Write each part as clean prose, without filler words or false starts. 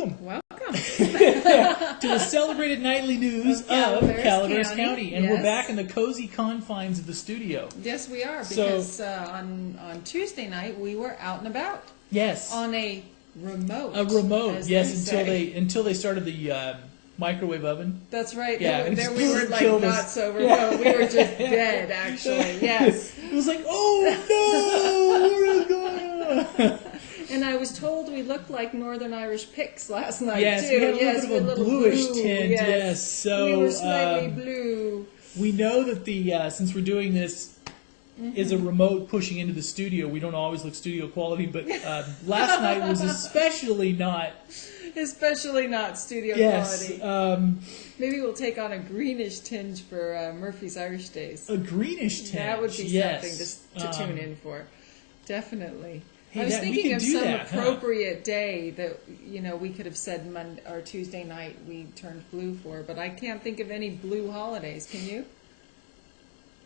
welcome. Welcome. To the celebrated nightly news of Calaveras County. And yes. we're back in the cozy confines of the studio. Yes, we are, because on Tuesday night we were out and about. Yes. On a remote. A remote, yes, until they started the microwave oven. That's right. Yeah, there we were like not so remote. Yeah. We were just dead, actually. Yes. It was like, oh no, what is going on? And I was told we looked like Northern Irish Picks last night, yes, too. We had a little bit of a bluish tint, yes. So, we were slightly blue. We know that since we're doing this is a remote pushing into the studio, we don't always look studio quality, but last night was especially not studio quality. Maybe we'll take on a greenish tinge for Murphy's Irish Days. A greenish tinge, that would be something to tune in for. Definitely. Hey, I was thinking of some appropriate huh? day that we could have said Monday or Tuesday night we turned blue for, but I can't think of any blue holidays. Can you?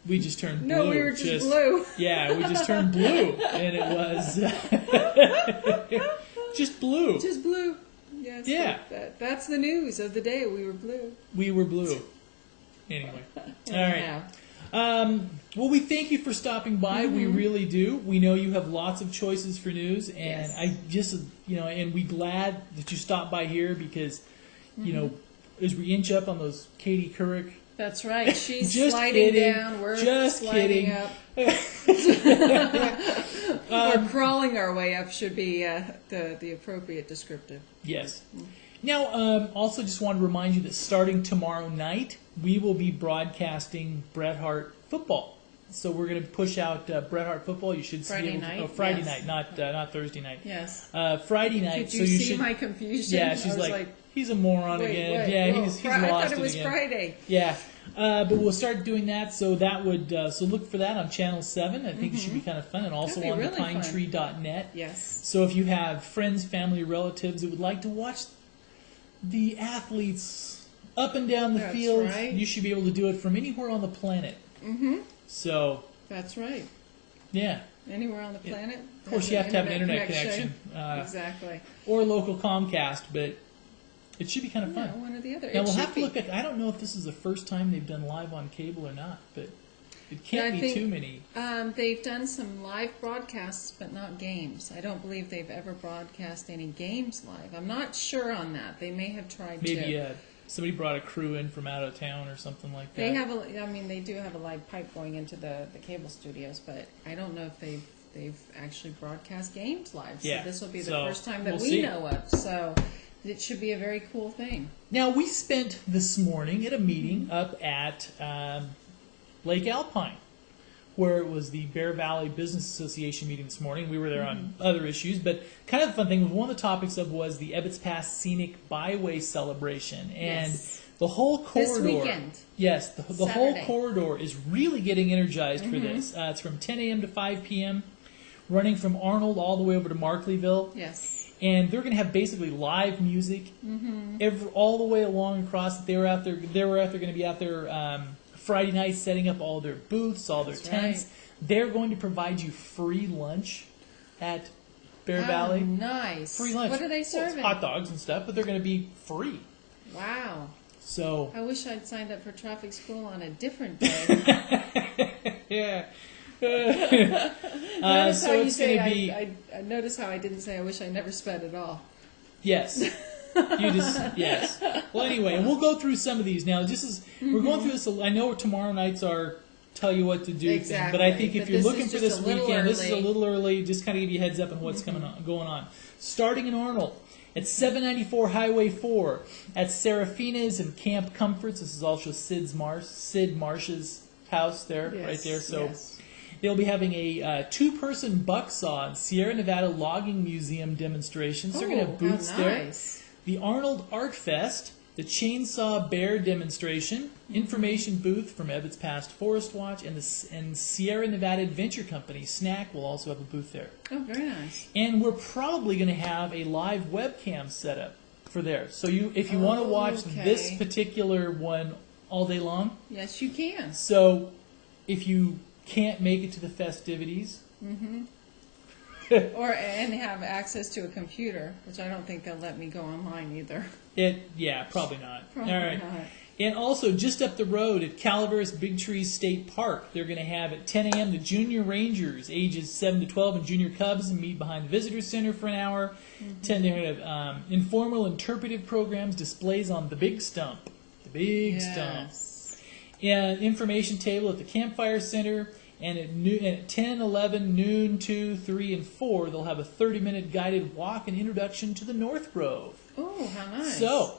We just turned blue. No, we were just blue. Yeah, we just turned blue, and it was just blue. Just blue. Yes. Yeah. That's the news of the day. We were blue. We were blue. Anyway. All right. Well, we thank you for stopping by. We really do. We know you have lots of choices for news, and I just, and we're glad that you stopped by here because, as we inch up on those Katie Couric. That's right. She's sliding down. We're sliding up. We're crawling our way up should be the appropriate descriptive. Yes. Now, also just wanted to remind you that starting tomorrow night, we will be broadcasting Bret Hart football. So we're going to push out Bret Hart football. You should see Friday night, not Thursday night. Yes. Friday night. Did you see my confusion? Yeah, she's like, he's a moron again. Yeah, he's lost I thought it was again. Friday. Yeah. But we'll start doing that. So that would so look for that on Channel 7. I think it should be kind of fun, and also on really thepinetree.net. Yes. So if you have friends, family, relatives that would like to watch the athletes up and down the field, you should be able to do it from anywhere on the planet. Mm-hmm. So that's right. Yeah. Anywhere on the planet. Of course, you have to have an internet connection. Exactly. Or local Comcast, but it should be kind of fun. Yeah, one or the other. Now we'll have to look at. I don't know if this is the first time they've done live on cable or not, but it can't be too many. They've done some live broadcasts, but not games. I don't believe they've ever broadcast any games live. I'm not sure on that. They may have tried to. Maybe somebody brought a crew in from out of town or something like that. They have they do have a live pipe going into the cable studios, but I don't know if they've actually broadcast games live. So this will be the first time that we know of. So it should be a very cool thing. Now, we spent this morning at a meeting up at Lake Alpine, where it was the Bear Valley Business Association meeting this morning. We were there on other issues, but kind of the fun thing was one of the topics was the Ebbets Pass Scenic Byway celebration. And the whole corridor. This weekend. Yes, the whole corridor is really getting energized for this. It's from 10 a.m. to 5 p.m., running from Arnold all the way over to Markleyville. Yes. And they're going to have basically live music all the way along across. They were out there going to be out there Friday night setting up all their booths, all their tents. Right. They're going to provide you free lunch at Bear Valley. Nice. Free lunch. What are they serving? Hot dogs and stuff, but they're going to be free. Wow. So I wish I'd signed up for traffic school on a different day. Yeah. Notice how you say I notice how I didn't say I wish I never sped at all. Yes. Yes. Well, anyway, and we'll go through some of these now. Just as we're going through this, I know tomorrow nights are tell you what to do thing, but I think if you're looking for this weekend, this is a little early. Just kind of give you a heads up on what's going on. Starting in Arnold at 794 Highway 4 at Serafina's and Camp Comforts. This is also Sid Marsh's house there, right there. So. They'll be having a two-person bucksaw and Sierra Nevada Logging Museum demonstrations. They're going to have booths there. The Arnold Art Fest, the Chainsaw Bear demonstration, information booth from Ebbets Pass Forest Watch, and Sierra Nevada Adventure Company, SNAC, will also have a booth there. Oh, very nice. And we're probably going to have a live webcam set up for there. So if you want to watch this particular one all day long. Yes, you can. So if you can't make it to the festivities, and have access to a computer, which I don't think they'll let me go online either. Probably not. Probably All right. not. And also, just up the road at Calaveras Big Trees State Park, they're going to have at 10 a.m. the Junior Rangers, ages 7 to 12, and Junior Cubs meet behind the Visitor Center for an hour. 10, they're going to have informal interpretive programs, displays on the Big Stump. The Big Stump. And information table at the Campfire Center. And at 10, 11, noon, 2, 3, and 4, they'll have a 30-minute guided walk and introduction to the North Grove. Oh, how nice. So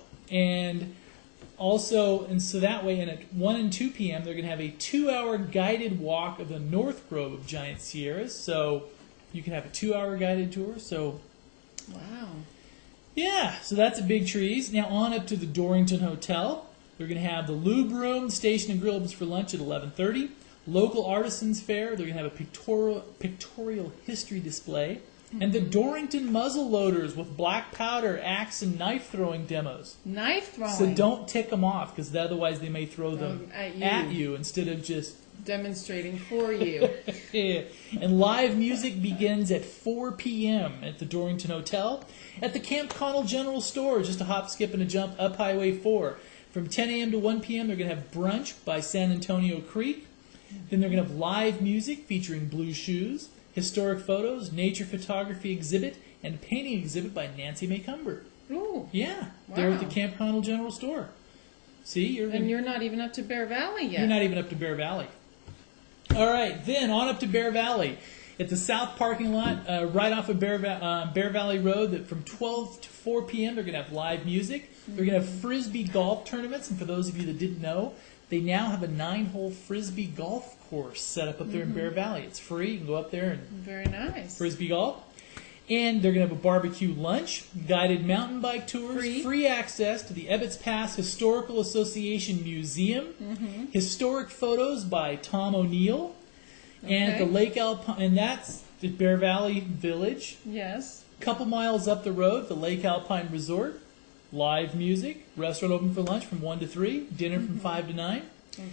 that way, and at 1 and 2 p.m., they're going to have a 2-hour guided walk of the North Grove of Giant Sierras. So you can have a 2-hour guided tour. So, wow. Yeah, so that's at Big Trees. Now on up to the Dorrington Hotel. They're going to have the Lube Room, Station and Grill opens for lunch at 11:30. Local Artisans Fair. They're going to have a pictorial history display. And the Dorrington muzzle loaders with black powder, axe, and knife throwing demos. Knife throwing. So don't tick them off, because otherwise they may throw them at you instead of just demonstrating for you. Yeah. And live music begins at 4 p.m. at the Dorrington Hotel. At the Camp Connell General Store, just a hop, skip, and a jump up Highway 4. From 10 a.m. to 1 p.m., they're going to have brunch by San Antonio Creek. Then they're going to have live music featuring Blue Shoes, historic photos, nature photography exhibit, and painting exhibit by Nancy Maycumber. Ooh. Yeah. Wow. They're at the Camp Connell General Store. See? You're not even up to Bear Valley yet. You're not even up to Bear Valley. All right. Then on up to Bear Valley. At the south parking lot, right off of Bear Valley Road, that from 12 to 4 p.m., they're going to have live music. They're going to have Frisbee golf tournaments. And for those of you that didn't know, they now have a 9-hole Frisbee golf course set up there in Bear Valley. It's free. You can go up there and very nice Frisbee golf. And they're going to have a barbecue lunch, guided mountain bike tours, free access to the Ebbets Pass Historical Association Museum, historic photos by Tom O'Neill, and at the Lake Alpine, and that's the Bear Valley Village. Yes. A couple miles up the road, the Lake Alpine Resort, live music, restaurant open for lunch from 1 to 3, dinner from 5 to 9.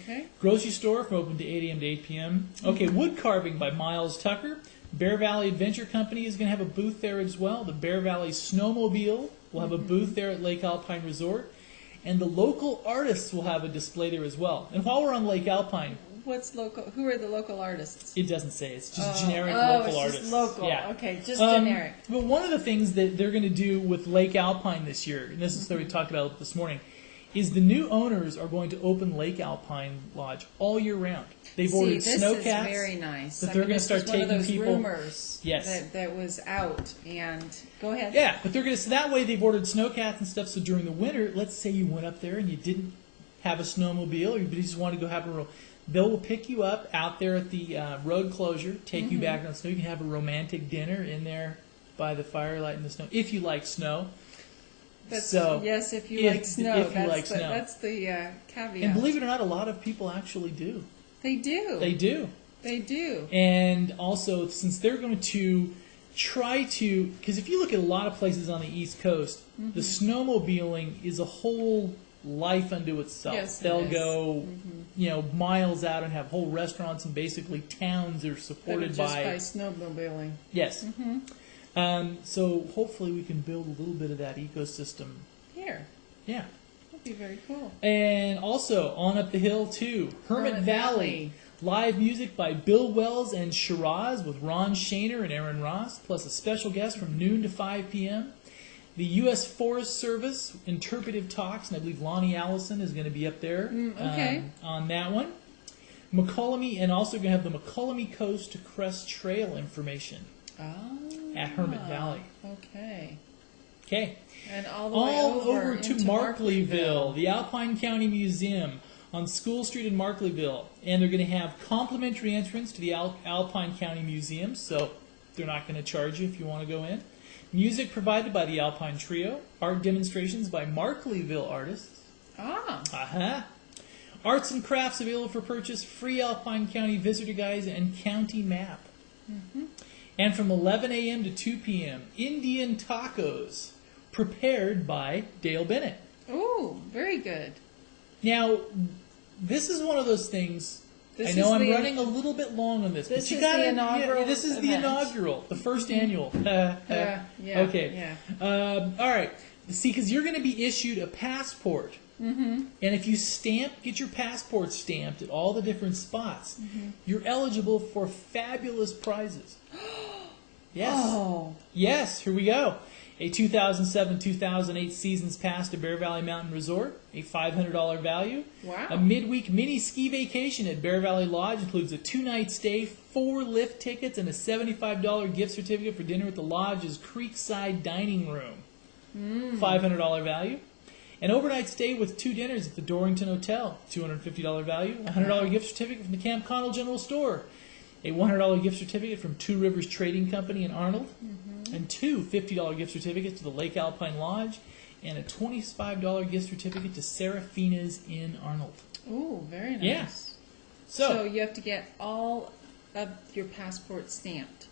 Okay. Grocery store from open to 8 a.m. to 8 p.m. Okay, wood carving by Miles Tucker. Bear Valley Adventure Company is going to have a booth there as well. The Bear Valley Snowmobile will have a booth there at Lake Alpine Resort. And the local artists will have a display there as well. And while we're on Lake Alpine... What's local? Who are the local artists? It doesn't say. It's just generic local artists. Just local. Yeah. Okay, just generic. But one of the things that they're going to do with Lake Alpine this year, and this is what we talked about this morning, is the new owners are going to open Lake Alpine Lodge all year round. They've ordered snowcats. This is very nice. That they're going to start taking one of those people. Rumors that was out. And go ahead. Yeah, but they're going to. So that way they've ordered snowcats and stuff. So during the winter, let's say you went up there and you didn't have a snowmobile, or you just wanted to go have a. They'll pick you up out there at the road closure, take you back on the snow. You can have a romantic dinner in there by the firelight in the snow, if you like snow. Yes, if you like snow. If you like snow. That's the caveat. And believe it or not, a lot of people actually do. They do. They do. They do. And also, since they're going to try to... Because if you look at a lot of places on the East Coast, the snowmobiling is a whole life unto itself. Yes, they'll go, miles out and have whole restaurants and basically towns are supported just by snowmobiling. Yes. So hopefully we can build a little bit of that ecosystem here. Yeah. That'd be very cool. And also on up the hill too, Hermit Valley. Live music by Bill Wells and Shiraz with Ron Shaner and Aaron Ross, plus a special guest from noon to 5 p.m. The U.S. Forest Service interpretive talks, and I believe Lonnie Allison is going to be up there on that one. McCollum, and also going to have the McCollum Coast to Crest Trail information at Hermit Valley. Okay. And all over to Markleyville, the Alpine County Museum on School Street in Markleyville. And they're going to have complimentary entrance to the Alpine County Museum, so they're not going to charge you if you want to go in. Music provided by the Alpine Trio. Art demonstrations by Markleyville artists. Arts and crafts available for purchase. Free Alpine County visitor guides and county map. And from 11 a.m. to 2 p.m., Indian tacos prepared by Dale Bennett. Ooh, very good. Now, this is one of those things I know I'm running a little bit long on this. This but is the inaugural. Yeah, this is the inaugural, the first annual. Yeah. Okay. Yeah. All right. See, because you're going to be issued a passport. Mm-hmm. And if you get your passport stamped at all the different spots, you're eligible for fabulous prizes. Yes. Oh. Yes, here we go. A 2007-2008 Seasons Pass to Bear Valley Mountain Resort, a $500 value. Wow. A midweek mini ski vacation at Bear Valley Lodge includes a 2-night stay, 4 lift tickets, and a $75 gift certificate for dinner at the Lodge's Creekside Dining Room. $500 value. An overnight stay with 2 dinners at the Dorrington Hotel, $250 value. A $100 gift certificate from the Camp Connell General Store. A $100 gift certificate from Two Rivers Trading Company in Arnold. And 2 $50 gift certificates to the Lake Alpine Lodge. And a $25 gift certificate to Serafina's in Arnold. Ooh, very nice. Yeah. So you have to get all of your passports stamped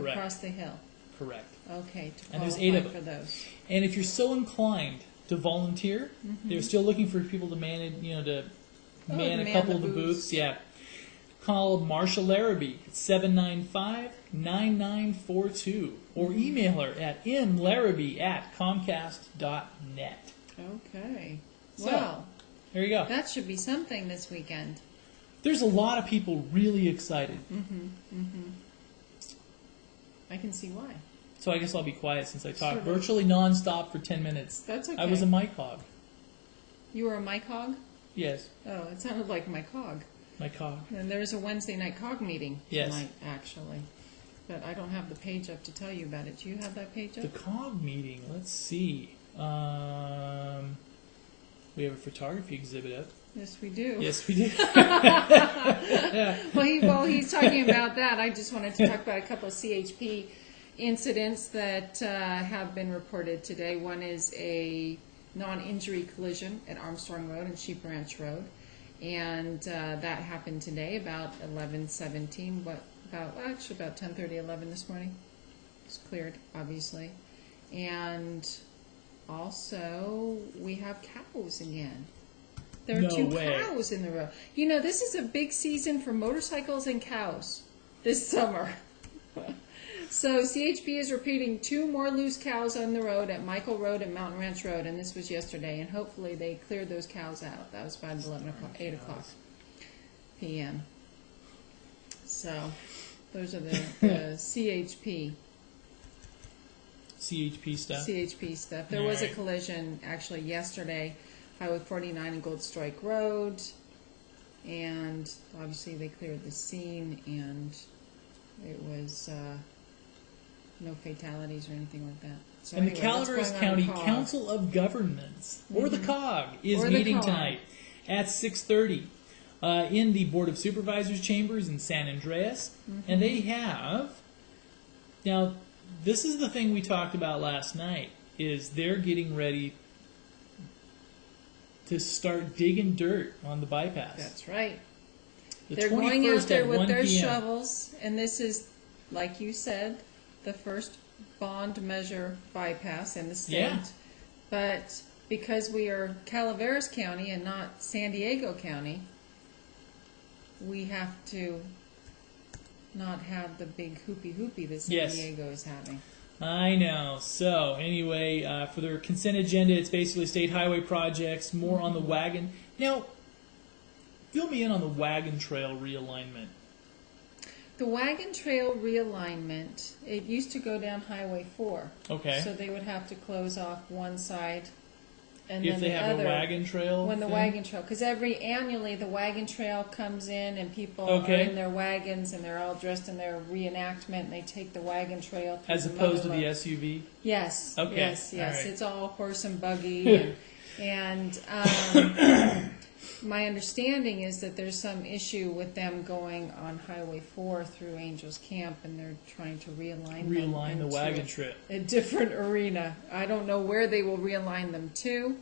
across the hill. Correct. Okay, to and there's qualify 8 of them. for those. And if you're so inclined to volunteer, they're still looking for people to man a couple of the booths. Yeah. Call Marsha Larrabee at 795-9942 or email her at mlarrabee@comcast.net. Okay. So, well, there you go. That should be something this weekend. There's a lot of people really excited. I can see why. So I guess I'll be quiet since I talked virtually nonstop for 10 minutes. That's okay. I was a mic hog. You were a mic hog? Yes. Oh, it sounded like my cog. My cog. And there's a Wednesday night cog meeting tonight, actually. But I don't have the page up to tell you about it. Do you have that page up? The cog meeting. Let's see. We have a photography exhibit up. Yes, we do. Yes, we do. Yeah. While he's talking about that, I just wanted to talk about a couple of CHP incidents that have been reported today. One is a non-injury collision at Armstrong Road and Sheep Ranch Road. And that happened today about 11:17, about 10:30, 11 this morning. It's cleared, obviously. And also, we have cows again. There are 2 cows in the road. You know, this is a big season for motorcycles and cows this summer. So CHP is repeating 2 more loose cows on the road at Michael Road and Mountain Ranch Road, and this was yesterday, and hopefully they cleared those cows out. That was about 8 o'clock p.m. So those are the CHP stuff. CHP stuff. There was a collision actually yesterday, Highway 49 and Gold Strike Road, and obviously they cleared the scene, and it was no fatalities or anything like that. So and the Calaveras County Council of Governments, or the COG, is meeting tonight at 6:30 in the Board of Supervisors chambers in San Andreas. And they have, now this is the thing we talked about last night, is they're getting ready to start digging dirt on the bypass. That's right. They're going out there with their shovels, and this is, like you said, the first bond measure bypass in the state. Yeah. But because we are Calaveras County and not San Diego County, we have to not have the big hoopy that San Diego is having. I know. So, anyway, for their consent agenda, it's basically state highway projects, more on the wagon. Now, fill me in on the wagon trail realignment. The wagon trail realignment, it used to go down Highway 4. Okay. So they would have to close off one side and if then the other. If they have a wagon trail? The wagon trail. Because annually the wagon trail comes in and people are in their wagons and they're all dressed in their reenactment and they take the wagon trail through as opposed to the SUV? Yes. Okay. Yes. Right. It's all horse and buggy. and my understanding is that there's some issue with them going on Highway 4 through Angels Camp, and they're trying to realign the wagon trip. A different arena. I don't know where they will realign them to.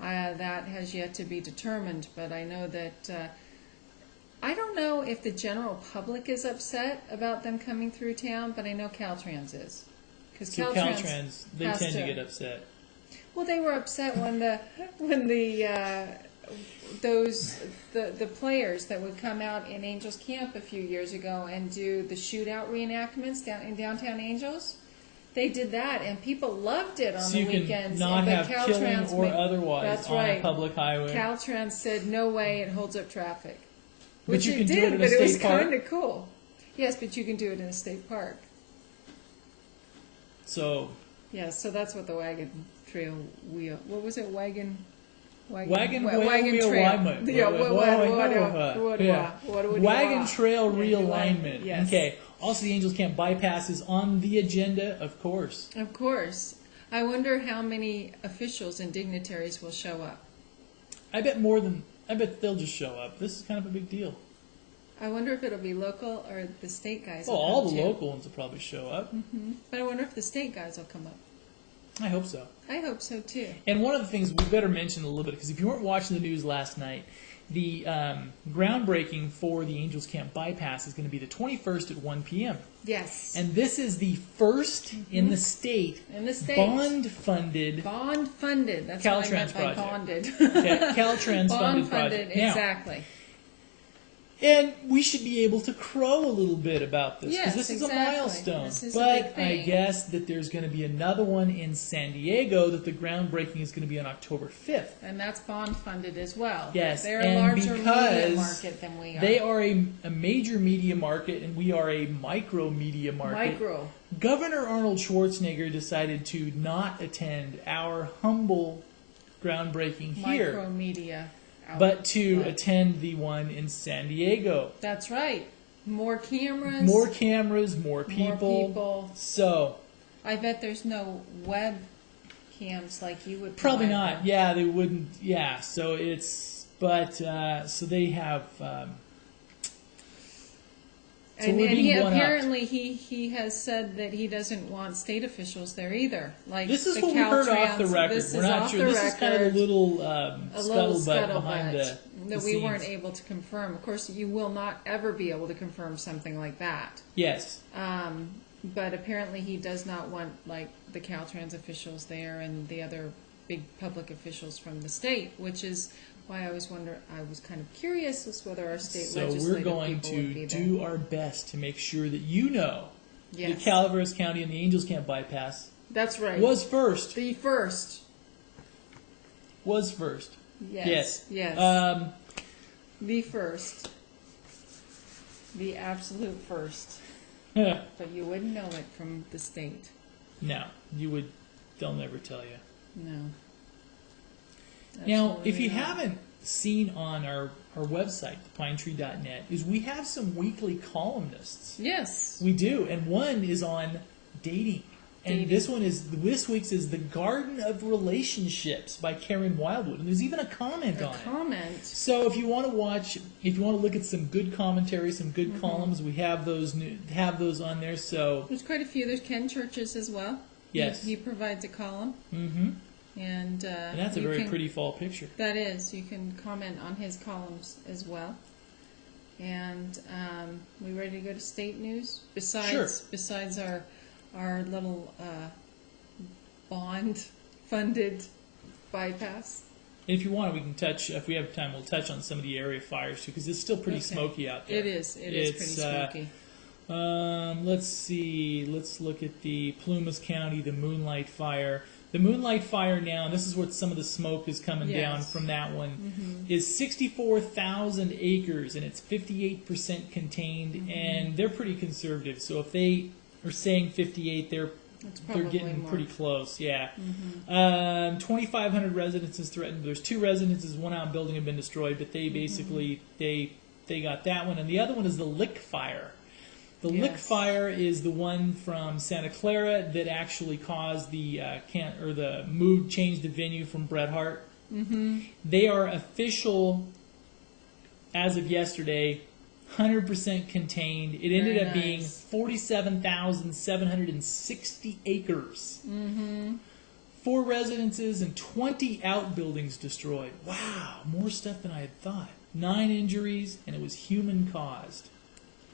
That has yet to be determined, but I know that I don't know if the general public is upset about them coming through town, but I know Caltrans is. Because Caltrans, they tend to get upset. Well, they were upset when the the players that would come out in Angels Camp a few years ago and do the shootout reenactments down in downtown Angels. They did that, and people loved it on the weekends. So you can not have killing or otherwise on a public highway. Caltrans said, no way, it holds up traffic. Which you can do it in a state park? But it was kind of cool. Yes, but you can do it in a state park. So... Yeah, so that's what the wagon trail wheel... What was it? Wagon trail. Wagon trail realignment. Yes. Okay. Also, the Angels Camp bypass is on the agenda, of course. Of course. I wonder how many officials and dignitaries will show up. I bet they'll just show up. This is kind of a big deal. I wonder if it'll be local or the state guys will come all the local ones will probably show up. Mm-hmm. But I wonder if the state guys will come up. I hope so. I hope so, too. And one of the things we better mention a little bit, because if you weren't watching the news last night, the groundbreaking for the Angels Camp bypass is going to be the 21st at 1 p.m. Yes. And this is the first in the state, bond-funded. Bond-funded. That's Caltrans what I meant by bonded. Okay, Caltrans-funded project. Exactly. And we should be able to crow a little bit about this, because yes, this is exactly. a milestone. This is but a big thing. I guess that there's going to be another one in San Diego that the groundbreaking is going to be on October 5th. And that's bond funded as well. Yes, they're a larger media market than we are. They are a major media market, and we are a micro media market. Governor Arnold Schwarzenegger decided to not attend our humble groundbreaking here. Micro media. But to attend the one in San Diego. That's right. More cameras. More cameras, more people. So. I bet there's no web cams like you would. Probably not. Them. Yeah, they wouldn't. Yeah, so it's. But, so they have. So and he apparently he has said that he doesn't want state officials there either. Like this is what we heard off the record. We're not sure. This is kind of a little scuttlebutt behind that we weren't able to confirm. Of course, you will not ever be able to confirm something like that. Yes. But apparently, he does not want like the Caltrans officials there and the other big public officials from the state, which is. Why I was kind of curious as to whether our state legislative people would be there. So we're going to do our best to make sure that you know yes. that Calaveras County and the Angels Camp bypass that's right. was first. The first. Was first. Yes. Yes. The first. The absolute first. But you wouldn't know it from the state. No. They'll never tell you. No. Now, if you haven't seen on our website, thepinetree.net, is we have some weekly columnists. Yes. We do. And one is on dating. And this week's is The Garden of Relationships by Karen Wildwood. And there's even a comment on it. So if you want to look at some good commentary, some good columns, we have those on there. So there's quite a few. There's Ken Churches as well. Yes. He provides a column. Mm-hmm. And that's a very pretty fall picture. That is. You can comment on his columns as well. And we ready to go to state news? Besides our little bond-funded bypass. And if you want, we can touch. If we have time, we'll touch on some of the area fires too, because it's still pretty smoky out there. It is. It's pretty smoky. Let's see. Let's look at the Plumas County, the Moonlight Fire. The Moonlight Fire now, and this is what some of the smoke is coming down from that one, is 64,000 acres, and it's 58% contained, and they're pretty conservative. So if they are saying 58, they're getting pretty close. Yeah. 2,500 residences threatened. There's 2 residences, one outbuilding have been destroyed, but they basically they got that one, and the other one is the Lick Fire. The Lick Fire is the one from Santa Clara that actually caused the changed the venue from Bret Hart. They are official as of yesterday, 100% contained. It ended up being 47,760 acres. 4 residences and 20 outbuildings destroyed. Wow, more stuff than I had thought. 9 injuries, and it was human caused.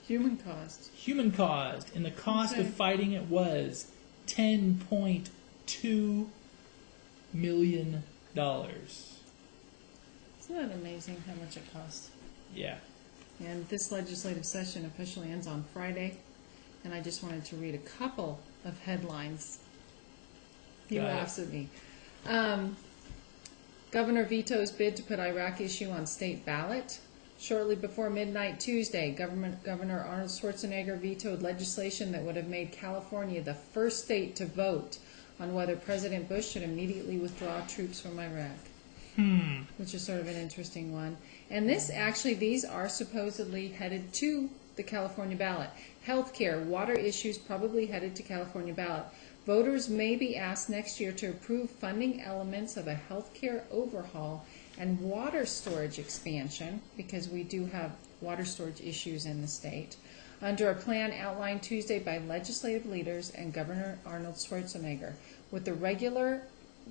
Human caused. Human caused. And the cost of fighting it was $10.2 million. Isn't that amazing how much it costs? Yeah. And this legislative session officially ends on Friday, and I just wanted to read a couple of headlines. He laughs at me. Governor vetoes bid to put Iraq issue on state ballot. Shortly before midnight Tuesday, Governor Arnold Schwarzenegger vetoed legislation that would have made California the first state to vote on whether President Bush should immediately withdraw troops from Iraq. Which is sort of an interesting one. And these are supposedly headed to the California ballot. Healthcare, water issues probably headed to California ballot. Voters may be asked next year to approve funding elements of a healthcare overhaul and water storage expansion, because we do have water storage issues in the state, under a plan outlined Tuesday by legislative leaders and Governor Arnold Schwarzenegger. With the regular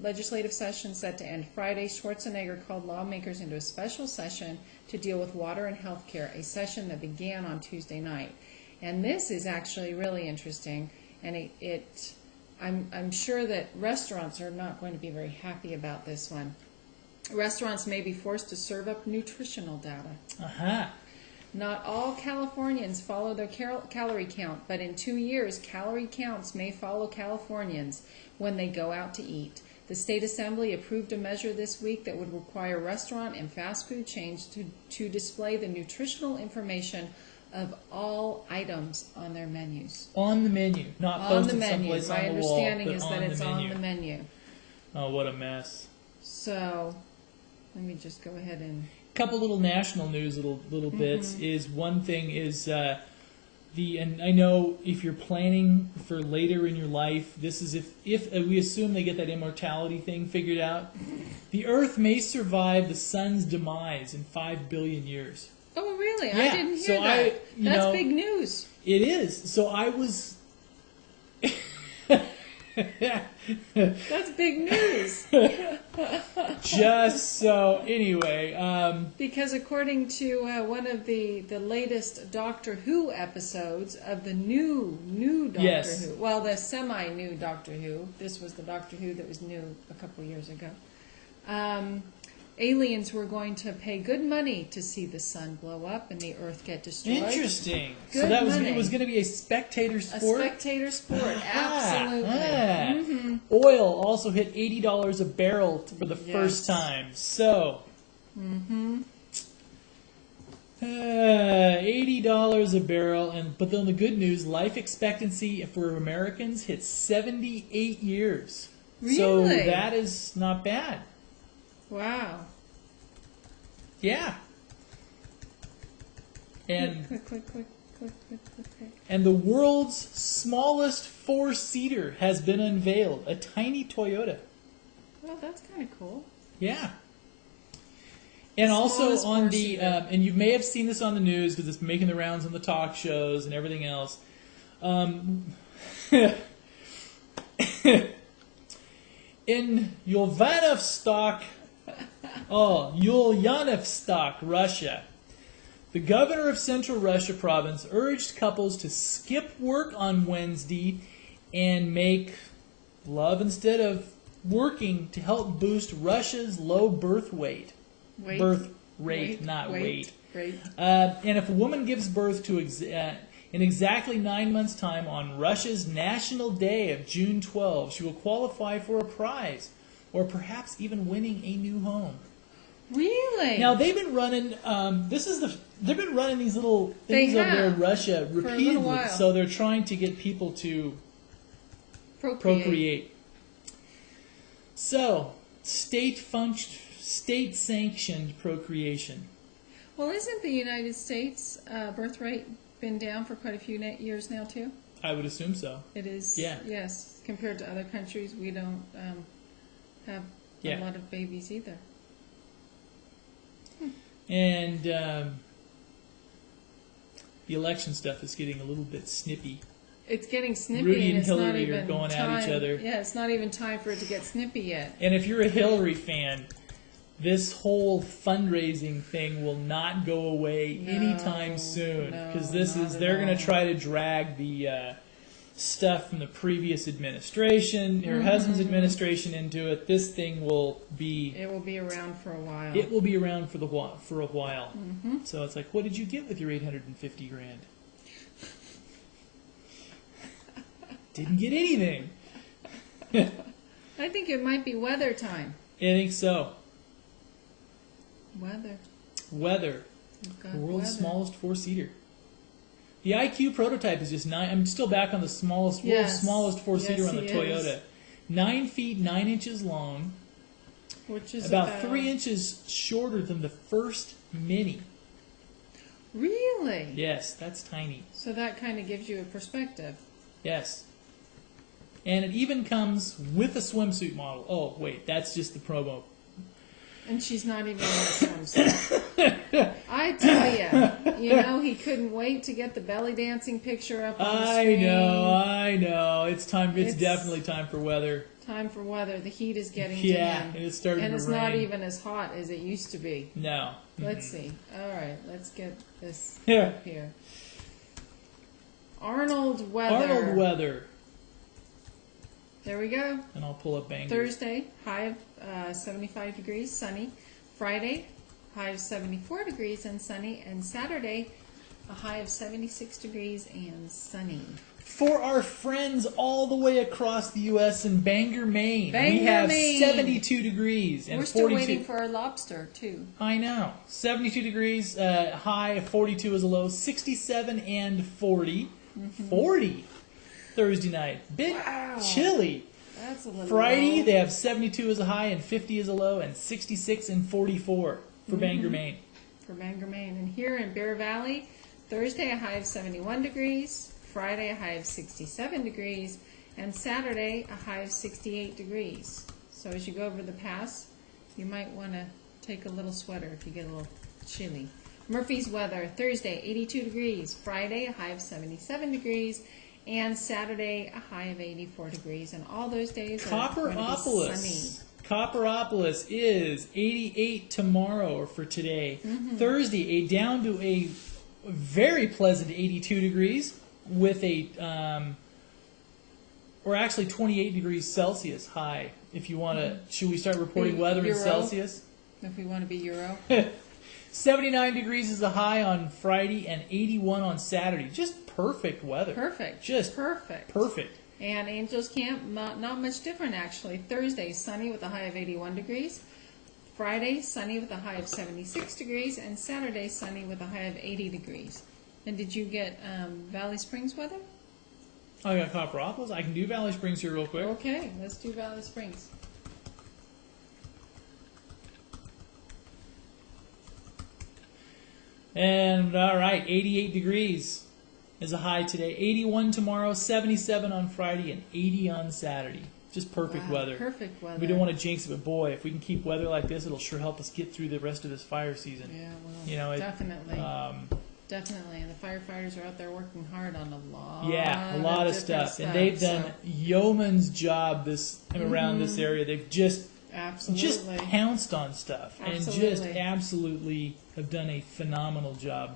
legislative session set to end Friday, Schwarzenegger called lawmakers into a special session to deal with water and health care, a session that began on Tuesday night. And this is actually really interesting, and I'm sure that restaurants are not going to be very happy about this one. Restaurants may be forced to serve up nutritional data. Not all Californians follow their calorie count, but in 2 years, calorie counts may follow Californians when they go out to eat. The State Assembly approved a measure this week that would require restaurant and fast food chains to display the nutritional information of all items on their menus. On the menu, not posted someplace on the wall. My understanding is that it's on the menu. Oh, what a mess. So, let me just go ahead and... A couple little national news, little bits, is one thing is and I know if you're planning for later in your life, this is if we assume they get that immortality thing figured out, the Earth may survive the sun's demise in 5 billion years. Oh, really? Yeah. I didn't hear that. That's big news. It is. So I was... That's big news. Just so, anyway. Because according to one of the latest Doctor Who episodes of the new Doctor Who, well, the semi-new Doctor Who, this was the Doctor Who that was new a couple years ago, aliens were going to pay good money to see the sun blow up and the Earth get destroyed. Interesting. Good so money. It was going to be a spectator sport? A spectator sport, absolutely. Oil also hit $80 a barrel for the first time. So, $80 a barrel. But then the good news, life expectancy for Americans hit 78 years. Really? So that is not bad. Wow. Yeah. And click. And the world's smallest four-seater has been unveiled, a tiny Toyota. Well, that's kind of cool. Yeah. And also on the and you may have seen this on the news because it's making the rounds on the talk shows and everything else. In Ulyanovsk, Russia, the governor of Central Russia province urged couples to skip work on Wednesday and make love instead of working to help boost Russia's low birth rate. Birth rate, not weight. And if a woman gives birth to in exactly 9 months' time on Russia's National Day of June 12, she will qualify for a prize, or perhaps even winning a new home. Really? Now they've been running. They've been running these little things over there in Russia repeatedly. So they're trying to get people to procreate. So state-sanctioned procreation. Well, isn't the United States birth rate been down for quite a few years now too? I would assume so. It is. Yeah. Yes, compared to other countries, we don't have a lot of babies either. And the election stuff is getting a little bit snippy. It's getting snippy. Rudy and it's Hillary not even are going at each other. Yeah, it's not even time for it to get snippy yet. And if you're a Hillary fan, this whole fundraising thing will not go away anytime soon, because they're going to try to drag the stuff from the previous administration, her husband's administration into it. This thing will be... It will be around for a while. It will be around for a while. So it's like, what did you get with your $850 grand? Didn't get anything. I think it might be weather time. I think so. Weather. The world's smallest four-seater. The IQ prototype is just 9. I'm still back on the smallest four-seater on the Toyota. 9 feet 9 inches long. Which is about 3 inches shorter than the first Mini. Really? Yes, that's tiny. So that kind of gives you a perspective. Yes. And it even comes with a swimsuit model. Oh, wait, that's just the promo. And she's not even in a swimsuit. I tell you, he couldn't wait to get the belly dancing picture up on the screen. I know. It's time. It's definitely time for weather. Time for weather. The heat is getting to him. Yeah, and it's starting to rain. And it's not even as hot as it used to be. No. Let's see. All right, let's get this up here. Arnold weather. There we go. And I'll pull up Bangor. Thursday, high of 75 degrees, sunny. Friday, high of 74 degrees and sunny. And Saturday, a high of 76 degrees and sunny. For our friends all the way across the U.S. in Bangor, Maine, we have 72 degrees and 42. We're still waiting for our lobster, too. I know. 72 degrees, high, 42 is a low, 67 and 40. 40 Thursday night. Bit chilly. That's a little Friday, low. they have 72 as a high and 50 as a low, and 66 and 44 for Bangor, Maine. For Bangor, Maine. And here in Bear Valley, Thursday, a high of 71 degrees. Friday, a high of 67 degrees. And Saturday, a high of 68 degrees. So as you go over the pass, you might want to take a little sweater if you get a little chilly. Murphy's weather, Thursday, 82 degrees. Friday, a high of 77 degrees. And Saturday, a high of 84 degrees. And all those days are going to be sunny. Copperopolis is 88 tomorrow, or for today. Thursday, down to a very pleasant 82 degrees with a, or actually 28 degrees Celsius high. If you want to, should we start reporting weather in Celsius? If we want to be Euro. 79 degrees is a high on Friday and 81 on Saturday. Just perfect weather. Perfect. Just perfect. Perfect. And Angels Camp, not much different actually. Thursday, sunny with a high of 81 degrees. Friday, sunny with a high of 76 degrees. And Saturday, sunny with a high of 80 degrees. And did you get Valley Springs weather? I got Copperopolis. I can do Valley Springs here real quick. Okay, let's do Valley Springs. And all right, 88 degrees is a high today. 81 tomorrow, 77 on Friday, and 80 on Saturday. Just perfect weather. Perfect weather. We don't want to jinx it, but boy, if we can keep weather like this, it'll sure help us get through the rest of this fire season. Yeah, well, definitely. Definitely, and the firefighters are out there working hard on a lot of stuff. And they've done yeoman's job around this area. They've just pounced on stuff and just absolutely have done a phenomenal job.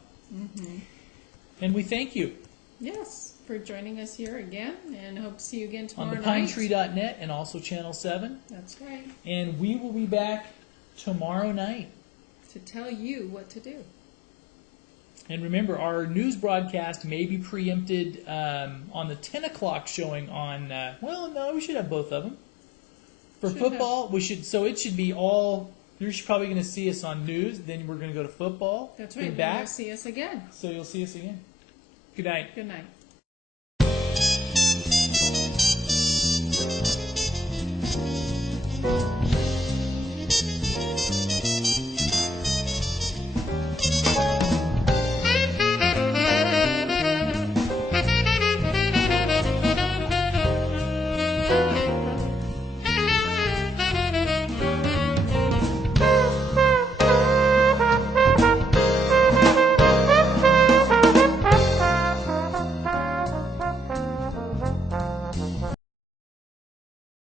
And we thank you. Yes, for joining us here again, and hope to see you again tomorrow on thepinetree.net and also Channel 7. That's right. And we will be back tomorrow night to tell you what to do. And remember, our news broadcast may be preempted on the 10 o'clock showing on, well, no, we should have both of them. For football, we should, so it should be all, you're probably going to see us on news, then we're going to go to football. That's right, back. You'll see us again. So you'll see us again. Good night. Good night.